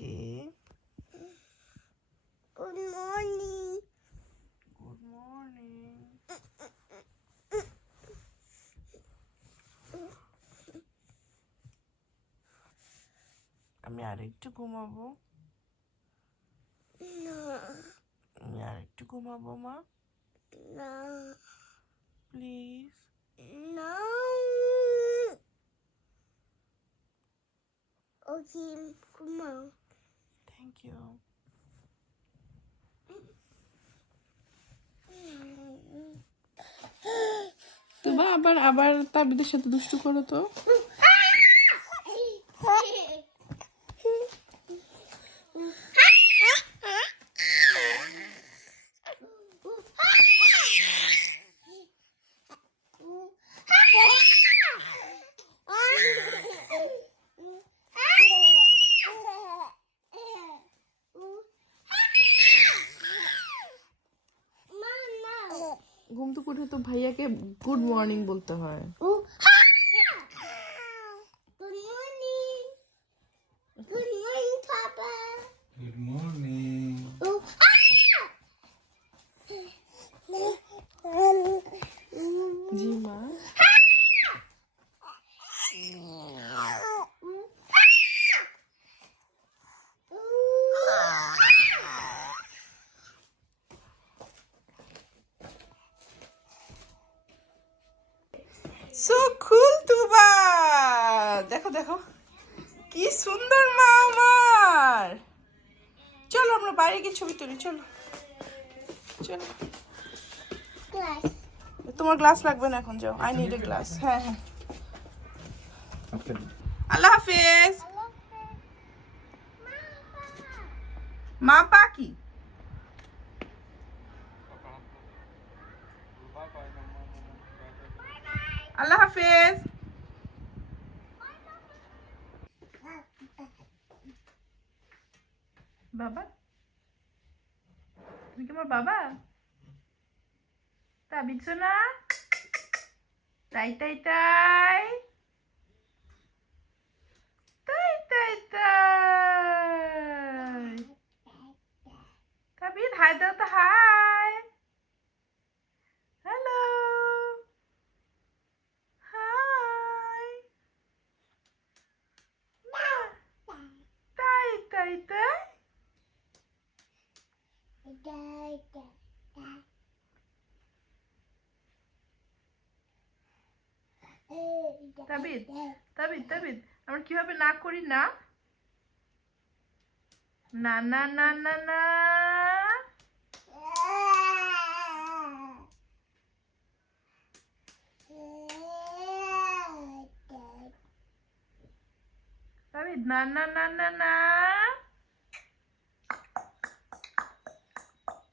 বৃষ্টি Good morning. Good morning আমি আরেকটু ঘুমাবো? No, আমি আরেকটু ঘুমাবো মা? no, please no. Okay, come on. Thank you. Tuba আবার আবার তাবিদের সাথে দুষ্টু করো তো রানিং বলতে হয়। চলো। চলো। তোমার গ্লাস লাগবে না এখন যাও। আই নিড এ গ্লাস হ্যাঁ হ্যাঁ। আল্লাহ হাফেজ। মা পাকি আল্লাহ হাফেজ বাবা তুমি কি আমার বাবা তা বিছো না তাই তাই তাই তাই তাই তাই তাবিদ হাই দাও তো হাই হ্যালো হাই তাই তাই তাই তাবিদ তাবিদ তাবিদ আমরা কীভাবে না করি না? না না না না না। তাবিদ না না না না না।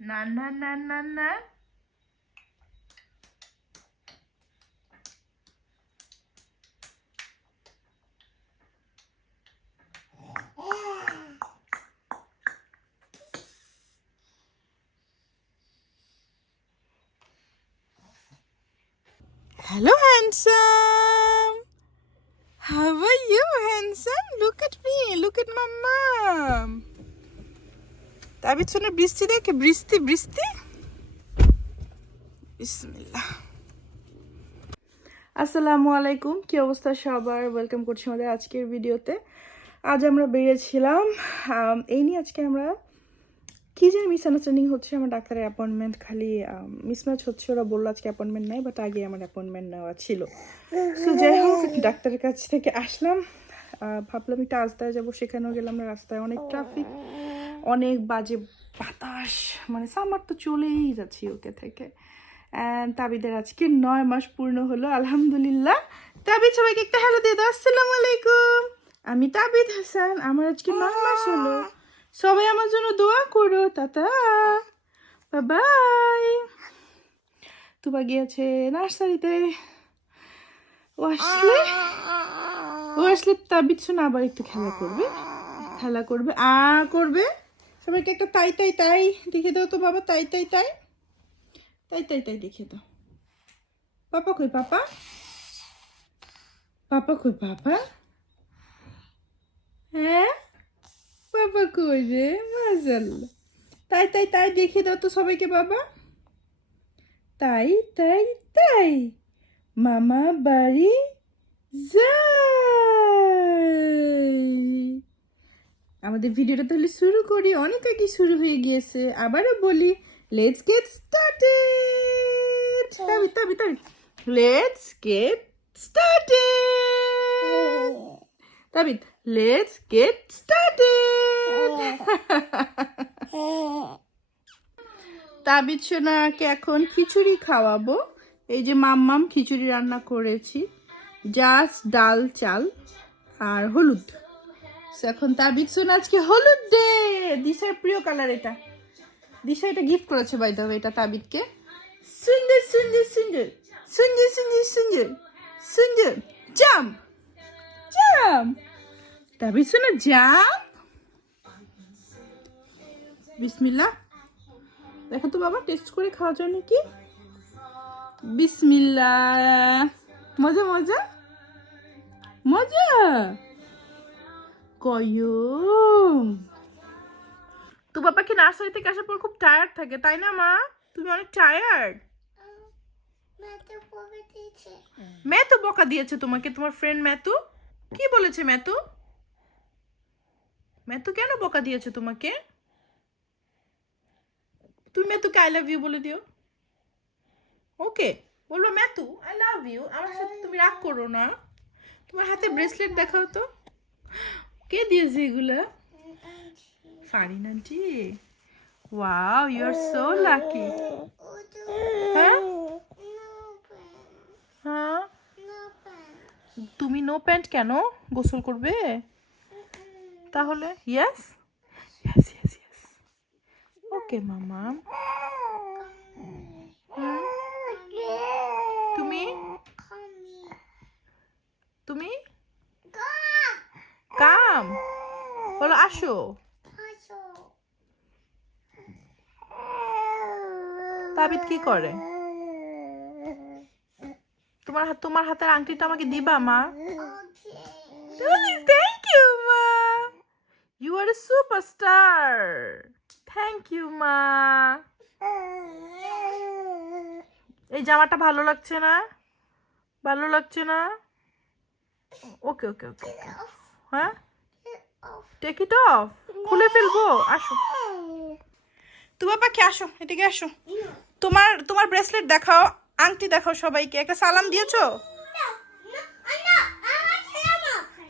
না না না না না। Hello, handsome. How are you, handsome? Look at me. Look at my mom. তাবিদ শোনো বৃষ্টি দেখে বৃষ্টি বৃষ্টি বিসমিল্লাহ আসসালামু আলাইকুম কি অবস্থা সবার ওয়েলকাম করছি আমাদের আজকের ভিডিওতে আজ আমরা বেরিয়েছিলাম এই নিয়ে আজকে আমরা কি জানি মিসআন্ডারস্ট্যান্ডিং হচ্ছে আমার ডাক্তারের অ্যাপয়েন্টমেন্ট খালি মিসম্যাচ হচ্ছে, ওরা বলল আজকে অ্যাপয়েন্টমেন্ট নাই বাট আগে আমার অ্যাপয়েন্টমেন্ট নেওয়া ছিল। সো যাই হোক, ডাক্তারের কাছ থেকে আসলাম ভাবলাম একটু আস্তায় যাব, সেখানেও গেলাম না রাস্তায় অনেক ট্রাফিক অনেক বাজে বাতাস মানে সামার তো চলেই যাচ্ছি ওকে থেকে। অ্যান্ড তাবিদের আজকে নয় মাস পূর্ণ হলো, আলহামদুলিল্লাহ। তাবিদ, সবাইকে একটা হ্যালো দিয়ে দাও, আসসালামু আলাইকুম। আমি তাবিদ হাসান, আমার আজকে নয় মাস হলো। সবাই আমার জন্য দোয়া করো তাতা বাই তুবা গিয়েছে নার্সারিতে। ও আসলে ও আসলে তাবিদ শোনা আবার একটু খেলা করবে। খেলা করবে, আ করবে। সবাইকে একটা তাই তাই তাই দেখে দাও তো বাবা, তাই তাই তাই। তাই তাই তাই দেখে দাও। পাপা কই, পাপা? পাপা কই, পাপা? হ্যাঁ? বাবা করে মাজাল্লা তাই তাই তাই দেখিয়ে দাও তো সবাইকে বাবা। তাই তাই তাই। মামা বাড়ি যাই আমাদের ভিডিওটা তাহলে শুরু করি। অনেক আগে শুরু হয়ে গিয়েছে। আবারও বলি let's get started Tabi Tabi Tabi. Let's get started Tabid let's get started Tabid সোনাকে এখন খিচুড়ি খাওয়াবো। এই যে মাম্মাম খিচুড়ি রান্না করেছি। জাস্ট ডাল, চাল আর হলুদ। এখন তাবিদ সোনা আজকে হলুদ ডে! দিশার প্রিয় কালার এটা। দিশা এটা গিফট করেছে বাই দেবে এটা তাবিদকে সুন্দর সুন্দর সুন্দর। সুন্দর সুন্দর সুন্দর। সুন্দর। জাম্প জাম্প তাবিদ সোনা জাম্প বিসমিল্লাহ। দেখো তো বাবা টেস্ট করে খাওয়ার জন্য কি? বিসমিল্লা মজা মজা? মজা? কয়ম। তো বাবা কি নার্সারি থেকে আসার পর খুব টায়ার্ড থাকে, তাই না মা? তুমি অনেক টায়ার্ড দিয়েছে বকা দিয়েছে তোমাকে, তোমার ফ্রেন্ড ম্যাথু কি বলেছে ম্যাথু ম্যাথু কেন বকা দিয়েছে তোমাকে? তুমি ম্যাথুকে আই লাভ ইউ বলে দিও। ওকে বলব ম্যাথু আই লাভ ইউ আমার সাথে তুমি রাগ করো না। তোমার হাতে ব্রেসলেট দেখাও তো। কে দিয়েছে এগুলা? Farin aunty. Wow you are so lucky হ্যাঁ? হ্যাঁ? তুমি নো প্যান্ট কেন গোসল করবে? তাহলে ইয়েস ইয়েস ইয়েস ওকে, মামা। তুমি? তুমি? কাম। বলো, আসো। তাবিদ কি করে? তোমার হাত তোমার হাতের আংটিটা আমাকে দিবা, মা? থ্যাংক ইউ মা। You are a superstar thank you মা। এই জামাটা ভালো লাগছে না? ভালো লাগছে না? ওকে ওকে ওকে হ্যাঁ? টেক ইট অফ খুলে ফেলব। আসো। তুমি পাখি আসো? এদিকে আসো। তোমার তোমার ব্রেসলেট দেখাও। আংটি দেখাও সবাইকে। একটা সালাম দিয়েছ?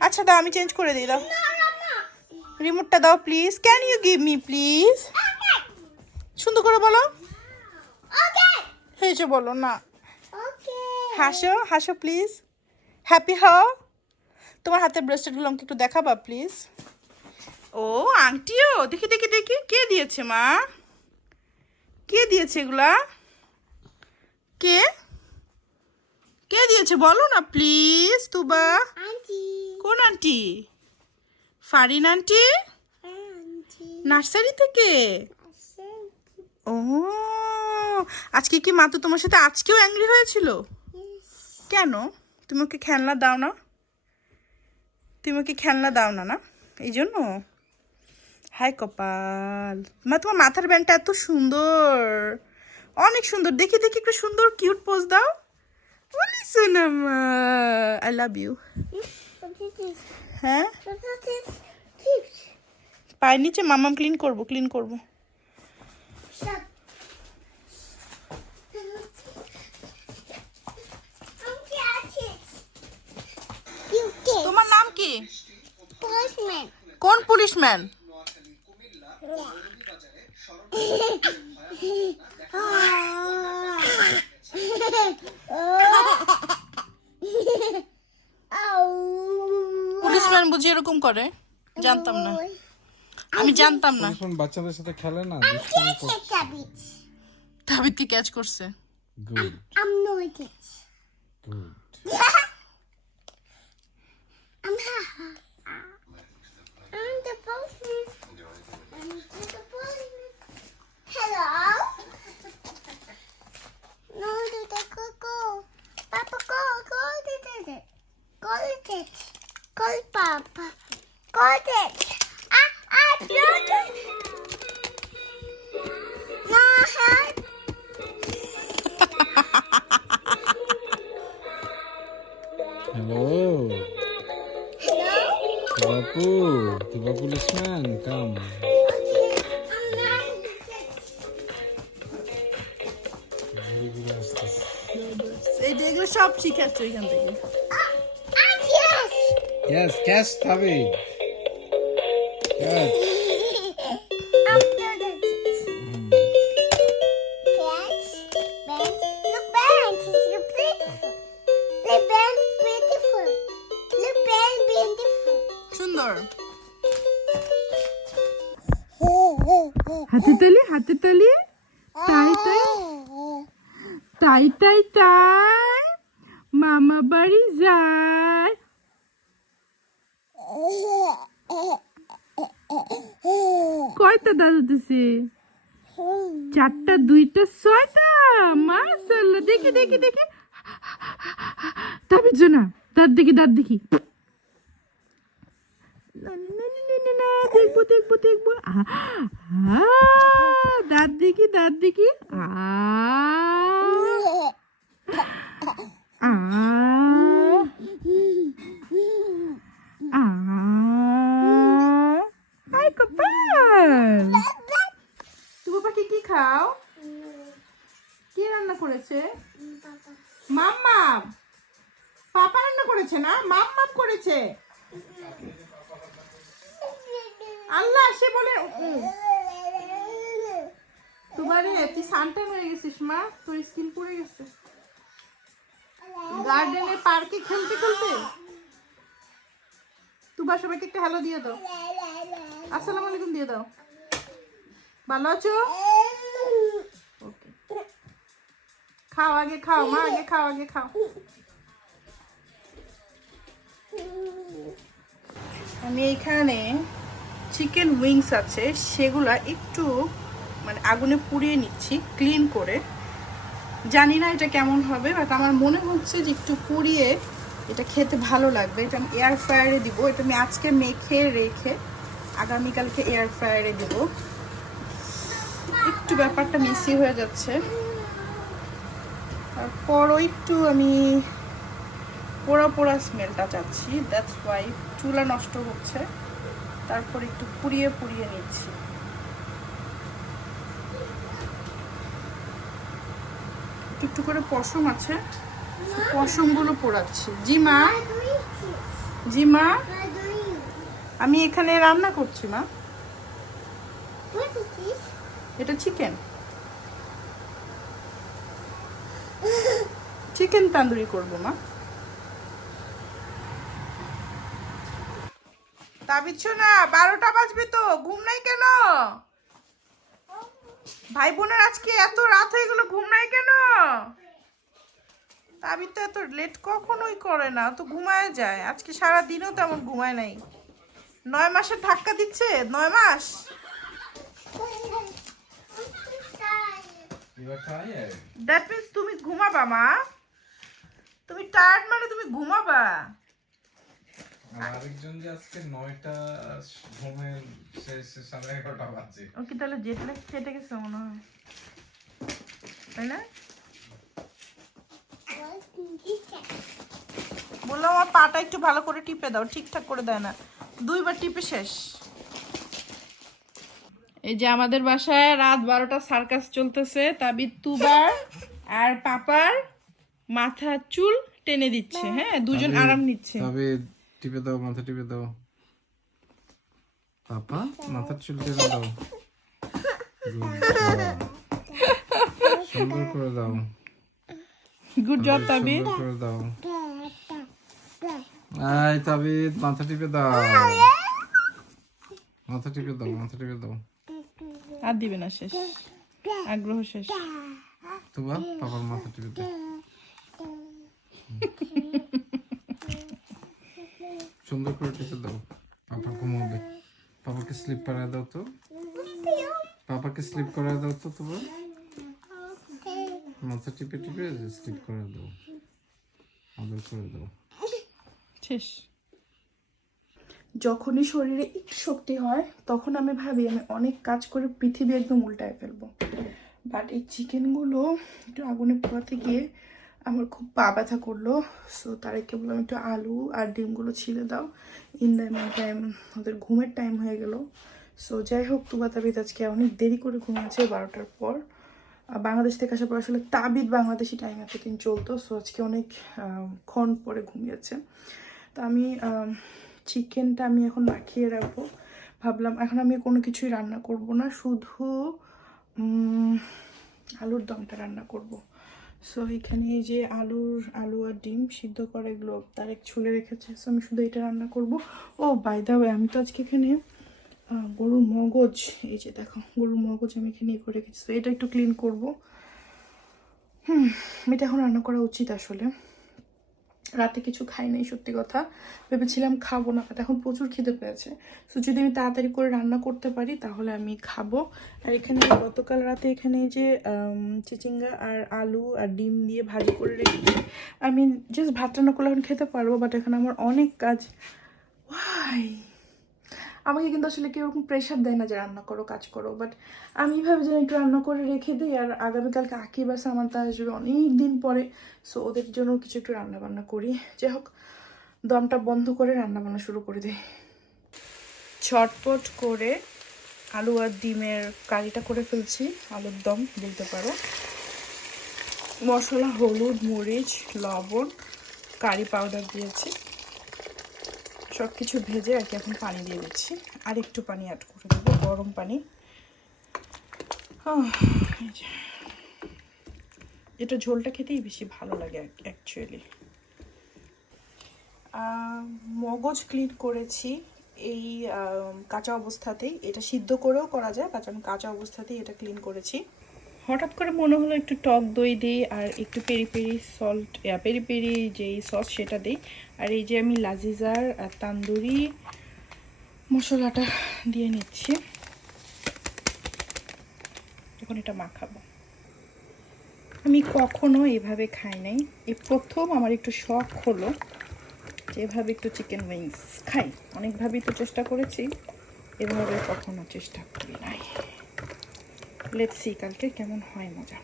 আচ্ছা দাও আমি চেঞ্জ করে দিই দাও। রিমোটটা দাও please can you give me please সুন্দর করে বলো। হেসে বলো না। হাসো হাসো প্লিজ হ্যাপি হও তোমার হাতের ব্রেসলেটগুলো আমাকে একটু দেখাবা প্লিজ ও আংটিও? দেখি দেখি দেখি। কে দিয়েছে মা? কে দিয়েছে এগুলা? কে? কে দিয়েছে? বলো না প্লিজ তুবা। আন্টি কোন আন্টি? ফারিন আন্টি? নার্সারি থেকে? ও আজকে কি মা তো তোমার সাথে আজকেও অ্যাংরি হয়েছিল? কেন? তুমি ওকে খেলনা দাও না। তুমি ওকে খেলনা দাও না না? এই জন্য? হাই কপাল। মা তোমার মাথার ব্যান্ডটা এত সুন্দর। অনেক সুন্দর। দেখি দেখি একটু সুন্দর কিউট পোজ দাও। বলি সোনামা আই লাভ ইউ হ্যাঁ? পায়ের নিচে মামাম ক্লিন করব ক্লিন করব। তোমার নাম কি. কোন পুলিশম্যান? পুলিশম্যান বুঝি এরকম করে? জানতাম না আমি জানতাম না এখন বাচ্চাদের সাথে খেলে না দুষ্টামি কি. ক্যাচ করছে গুড not it. গুড সব শিখাচ্ছে এখান থেকে Ah, yes. Yes, catch Tabit. চারটা দুইটা ছয়টা মাশাল্লাহ দেখি দেখি দেখি। তাবিজ না দাঁত দেখি দাঁত দেখি। দেখব দেখব দেখব। দাঁত দেখি দাঁত দেখি। আহ, আহ, আহ। কপাল পাখি কি খাও? কি রান্না করেছে? মাম্মা। পাপা রান্না করেছে না? মাম্মা করেছে। আল্লাহ, সে বলে তোমারে তুই সানটান হয়ে গেছিস, মা? তোর স্কিন পড়ে গেছে। গার্ডেনে পার্কে খেলতে খেলতে। তুবা সবাইকে একটা হ্যালো দিয়ে দাও। আসসালামু আলাইকুম দিয়ে দাও। ভালো আছো? খাও, আগে খাও, মা, আগে খাও আগে খাও। আমি এইখানে চিকেন উইংস আছে, সেগুলা একটু মানে আগুনে পুড়িয়ে নিচ্ছি ক্লিন করে। জানি না এটা কেমন হবে বাট আমার মনে হচ্ছে যে একটু পুড়িয়ে এটা খেতে ভালো লাগবে। এটা আমি এয়ার ফ্রায়ারে দিব, এটা আমি আজকে মেখে রেখে, আগামীকালকে এয়ার ফ্রায়ারে দিব। একটু ব্যাপারটা মিসি হয়ে যাচ্ছে। তারপরও একটু আমি পোড়া পোড়া স্মেলটা চাচ্ছি। দ্যাটস ওয়াই চুলা নষ্ট হচ্ছে। তারপর একটু পুড়িয়ে পুড়িয়ে নিচ্ছি। একটু করে পশম আছে। পশমগুলো পোড়াচ্ছি। জি মা? জি মা? আমি এখানে রান্না করছি মা? এটা চিকেন চিকেন তান্দুরি করব, মা। তাবিচ্ছ না বারোটা বাজবে তো, ঘুম নাই কেন? ভাই বোনের আজকে এত রাত হয়ে গেল, ঘুম নাই কেন? তাবির তো এত লেট কখনোই করে না, তো ঘুমায় যায়। আজকে সারা দিনও তেমন ঘুমায় নাই। নয় মাসের ধাক্কা দিচ্ছে? নয় মাস. দ্যাট মিন্স তুমি ঘুমাবা মা। তুমি টায়ার্ড মানে তুমি ঘুমাবা। আরেকজন যে আজকে নয়টা শেষে সাড়ে এগারোটা বাজে। ও কি তাহলে জেট ল্যাগ কেটে গেছে মনে হয়। তাই না? বললাম আমার পাটা একটু ভালো করে টিপে দাও ঠিকঠাক করে দেয় না। দুইবার টিপে শেষ। এই যে আমাদের বাসায় রাত বারোটা সার্কাস চলতেছে তাবি তুবার আর পাপার মাথা চুল টেনে দিচ্ছে হ্যাঁ। দুজন আরাম নিচ্ছে। তবে টিপে দাও মাথা টিপে দাও। পাপা মাথার চুল টেপে দাও। সুন্দর করে দাও। গুড জব তাবির করে দাও। আই তাবিদ মাথা টিপে দাও। মাথা টিপে দাও মাথা টিপে দাও। আর দিবে না শেষ। আগ্রহ শেষ। তোমার পাপার মাথা টিপে সুন্দর করে টিপে দাও। পাপা ঘুমাবে। পাপাকে স্লিপ করায় দাও তো। পাপাকে স্লিপ করায় দাও তো তোমার মাথা টিপে টিপে স্লিপ করে দাও। আদর করে দাও। শেষ। যখনই শরীরে একটু শক্তি হয়, তখন আমি ভাবি আমি অনেক কাজ করে পৃথিবী একদম উল্টায় ফেলব। বাট এই চিকেনগুলো একটু আগুনে পোড়াতে গিয়ে আমার খুব পা ব্যথা করল। সো তাদেরকে বললাম, একটু আলু আর ডিমগুলো ছিলে দাও। ইন দ্য টাইম ওদের ঘুমের টাইম হয়ে গেল। সো যাই হোক, তুবা তাবিদ আজকে অনেক দেরি করে ঘুমিয়েছে বারোটার পর। বাংলাদেশ থেকে আসার পর আসলে তাবিদ বাংলাদেশি টাইম এতদিন চলতো। সো আজকে অনেক ক্ষণ পরে ঘুমিয়েছে। তো আমি চিকেনটা আমি এখন মাখিয়ে রাখব। ভাবলাম এখন আমি কোনো কিছুই রান্না করব না, শুধু আলুর দমটা রান্না করব। সো এখানে এই যে আলুর, আলু আর ডিম সিদ্ধ করে, এগুলো তার এক ছুলে রেখেছে। সো আমি শুধু এটা রান্না করব। ও বাই দা ওয়ে আমি তো আজকে এখানে গরুর মগজ, এই যে দেখো, গরুর মগজ আমি এখানে ইয়ে করে রেখেছি। তো এটা একটু ক্লিন করব। হুম, এটা এখন রান্না করা উচিত আসলে। রাতে কিছু খাই নাই, সত্যি কথা। ভেবেছিলাম খাব না এখন প্রচুর খেতে পেয়েছে। সো যদি আমি তাড়াতাড়ি করে রান্না করতে পারি, তাহলে আমি খাব। আর এখানে গতকাল রাতে এখানে যে চিচিঙ্গা আর আলু আর ডিম দিয়ে ভাজি করে রেখেছি। আমি জাস্ট ভাত রান্না করলে এখন খেতে পারব বাট এখন আমার অনেক কাজ। ওয়াই আমাকে কিন্তু আসলে কেউ এরকম প্রেশার দেয় না যে রান্না করো, কাজ করো। বাট আমি ভাবি যে একটু রান্না করে রেখে দিই আর আগামীকালকে আঁকি বা সামান্তা আসবে অনেক দিন পরে। সো ওদের জন্য কিছু একটু রান্না বান্না করি। যাই হোক, দমটা বন্ধ করে রান্না বান্না শুরু করে দিই। ছটপট করে আলু আর ডিমের কারিটা করে ফেলছি। আলুর দম বলতে পারো। মশলা, হলুদ, মরিচ, লবণ, কারি পাউডার দিয়েছি। সব কিছু ভেজে আর কি এখন পানি দিয়ে দিচ্ছি। আর একটু পানি অ্যাড করে দেবো, গরম পানি। এটা ঝোলটা খেতেই বেশি ভালো লাগে অ্যাকচুয়ালি মগজ ক্লিন করেছি। এই কাঁচা অবস্থাতেই এটা সিদ্ধ করেও করা যায় আমি কাঁচা অবস্থাতেই এটা ক্লিন করেছি। হঠাৎ করে মনে হলো একটু টক দই দিই আর একটু peri peri salt peri peri যেই সস সেটা দিই। আর এই যে আমি লাজিজার তান্দুরি মশলাটা দিয়ে নিচ্ছি। এখন এটা মাখাবো। আমি কখনো এভাবে খাই নাই। এই প্রথম আমার একটু শখ হলো যে এভাবে একটু চিকেন উইংস খাই। অনেকভাবেই তো চেষ্টা করেছি, এভাবে কখনো চেষ্টা করি নাই। লেটস সি কালকে কেমন হয় মজা?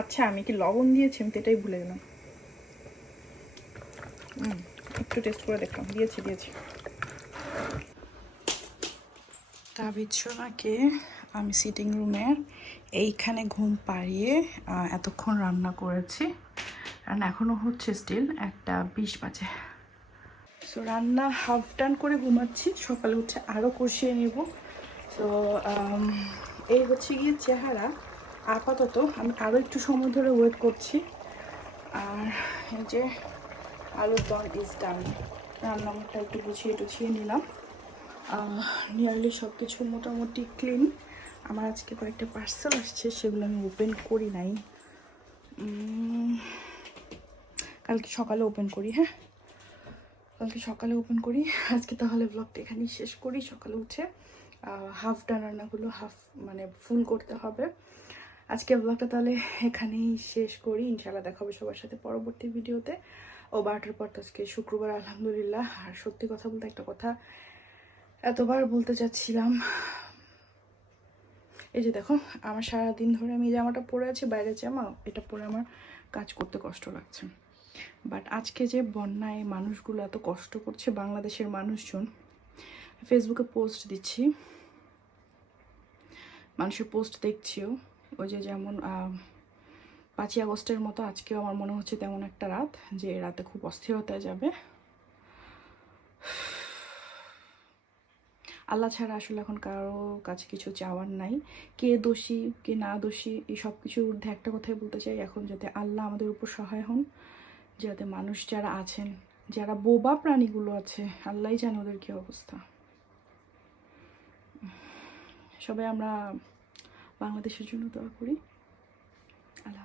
আচ্ছা আমি কি লবণ দিয়েছি? আমি তো এটাই ভুলে গেলাম। একটু টেস্ট করে দেখলাম। দিয়েছি দিয়েছি। তাবিদ সোনাকে আমি সিটিং রুমের এইখানে ঘুম পাড়িয়ে এতক্ষণ রান্না করেছি। রান্না এখনও হচ্ছে স্টিল একটা বিশ বাজে। সো রান্না হাফ ডান করে ঘুমাচ্ছি। সকালে উঠে আরও কষিয়ে নেব। তো এই হচ্ছে গিয়ে চেহারা। আপাতত আমি আরও একটু সময় ধরে ওয়েট করছি। আর এই যে আলুর দম ইজ ডান রান্নাঘরটা একটু গুছিয়ে টুছিয়ে নিলাম। নিয়ারলি সব কিছু মোটামুটি ক্লিন আমার আজকে কয়েকটা পার্সেল আসছে, সেগুলো আমি ওপেন করি নাই। কালকে সকালে ওপেন করি হ্যাঁ? কালকে সকালে ওপেন করি। আজকে তাহলে ব্লগটা এখানেই শেষ করি, সকালে উঠে। হাফ ডান রান্নাগুলো হাফ মানে ফুল করতে হবে। আজকে ব্লগটা তাহলে এখানেই শেষ করি। ইনশাল্লাহ দেখা হবে সবার সাথে পরবর্তী ভিডিওতে। ও বারোটার পর তো আজকে শুক্রবার, আলহামদুলিল্লাহ। আর সত্যি কথা বলতে একটা কথা, এতবার বলতে চাচ্ছিলাম, এই যে দেখো, আমার সারা দিন ধরে আমি জামাটা পরে আছি, বাইরের জামা, এটা পরে আমার কাজ করতে কষ্ট লাগছে। বাট আজকে যে বন্যায় মানুষগুলো এত কষ্ট করছে, বাংলাদেশের মানুষজন ফেসবুকে পোস্ট দিচ্ছি। মানুষের পোস্ট দেখছিও ওই যে যেমন পাঁচই আগস্টের মতো আজকেও আমার মনে হচ্ছে তেমন একটা রাত যে রাতে খুব অস্থিরতায় যাবে। আল্লাহ ছাড়া আসলে এখন কারও কাছে কিছু চাওয়ার নাই। কে দোষী, কে না দোষী, এই সব কিছুর ঊর্ধ্বে একটা কথাই বলতে চাই। এখন যাতে আল্লাহ আমাদের উপর সহায় হন, যাতে মানুষ যারা আছেন, যারা বোবা প্রাণীগুলো আছে, আল্লাহই জানে ওদের কী অবস্থা। সবাই আমরা বাংলাদেশের জন্য দোয়া করি। আল্লাহ